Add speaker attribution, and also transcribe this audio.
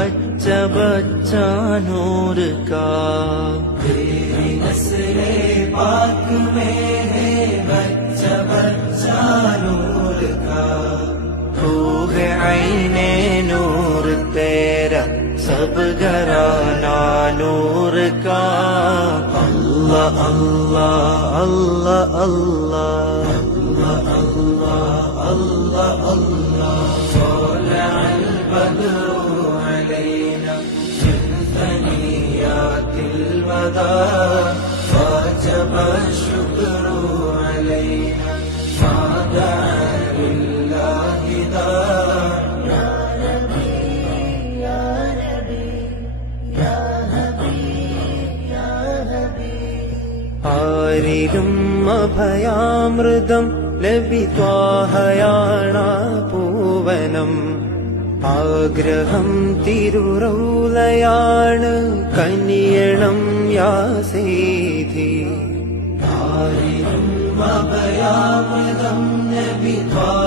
Speaker 1: بچہ بچہ نور کا
Speaker 2: تیری نسل پاک میں ہے بچہ بچہ نور کا
Speaker 1: خوب عین نور تیرا سب گھرانا نور کا اللہ اللہ اللہ اللہ
Speaker 2: اللہ اللہ اللہ اللہ الوداع وجب الشكر علينا ما دعا لله داع
Speaker 1: ആരിലും അഭയാമൃതം ലഭിത്വാഹയാണ പൂവനം ആഗ്രഹം തിരുറൗലയാണ് കനിയണം
Speaker 2: याम्यपि त्वा